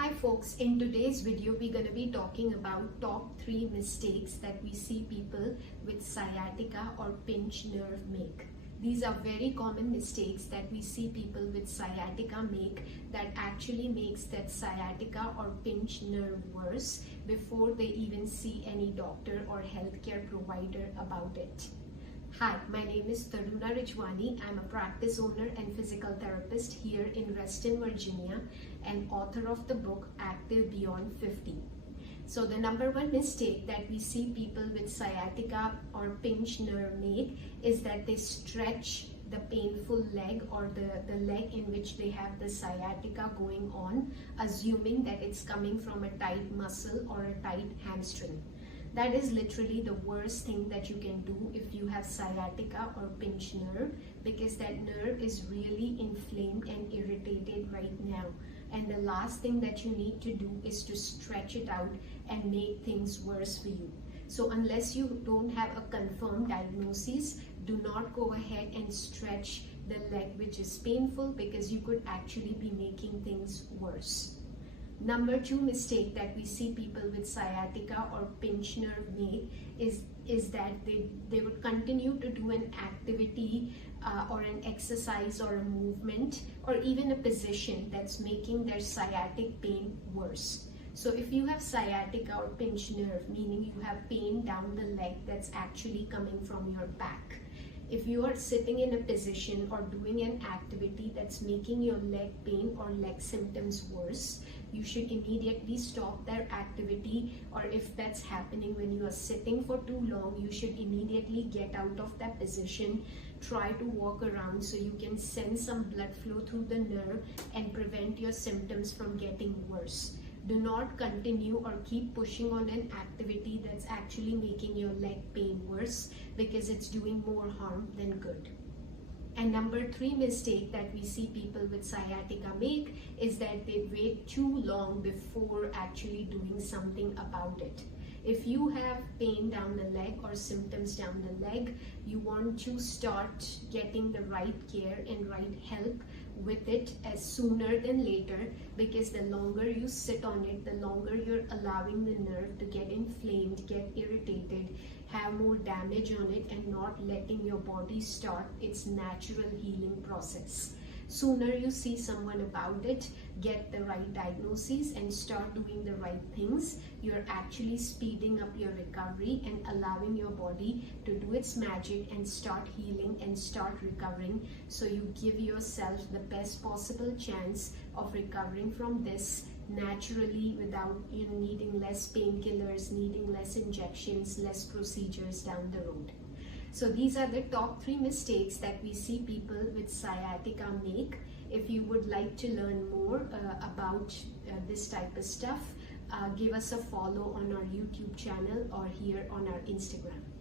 Hi folks, in today's video we're going to be talking about top 3 mistakes that we see people with sciatica or pinched nerve make. These are very common mistakes that we see people with sciatica make that actually makes that sciatica or pinched nerve worse before they even see any doctor or healthcare provider about it. Hi, my name is Taruna Rijhwani. I'm a practice owner and physical therapist here in Reston, Virginia, and author of the book Active Beyond 50. So the number one mistake that we see people with sciatica or pinched nerve make is that they stretch the painful leg or the leg in which they have the sciatica going on, assuming that it's coming from a tight muscle or a tight hamstring. That is literally the worst thing that you can do if you have sciatica or pinched nerve, because that nerve is really inflamed and irritated right now. And the last thing that you need to do is to stretch it out and make things worse for you. So unless you don't have a confirmed diagnosis, do not go ahead and stretch the leg which is painful, because you could actually be making things worse. Number 2 mistake that we see people with sciatica or pinched nerve make is that they would continue to do an activity or an exercise or a movement or even a position that's making their sciatic pain worse. So if you have sciatica or pinched nerve, meaning you have pain down the leg that's actually coming from your back, if you are sitting in a position or doing an activity that's making your leg pain or leg symptoms worse, you should immediately stop that activity. Or if that's happening when you are sitting for too long, you should immediately get out of that position, try to walk around so you can send some blood flow through the nerve and prevent your symptoms from getting worse. Do not continue or keep pushing on an activity that's actually making your leg pain worse, because it's doing more harm than good. And number 3 mistake that we see people with sciatica make is that they wait too long before actually doing something about it. If you have pain down the leg or symptoms down the leg, you want to start getting the right care and right help with it as sooner than later, because the longer you sit on it, the longer you're allowing the nerve to get inflamed, get irritated, have more damage on it, and not letting your body start its natural healing process. Sooner you see someone about it, get the right diagnosis and start doing the right things, you're actually speeding up your recovery and allowing your body to do its magic and start healing and start recovering. So you give yourself the best possible chance of recovering from this naturally without needing less painkillers, needing less injections, less procedures down the road. So these are the top 3 mistakes that we see people with sciatica make. If you would like to learn more about this type of stuff, give us a follow on our YouTube channel or here on our Instagram.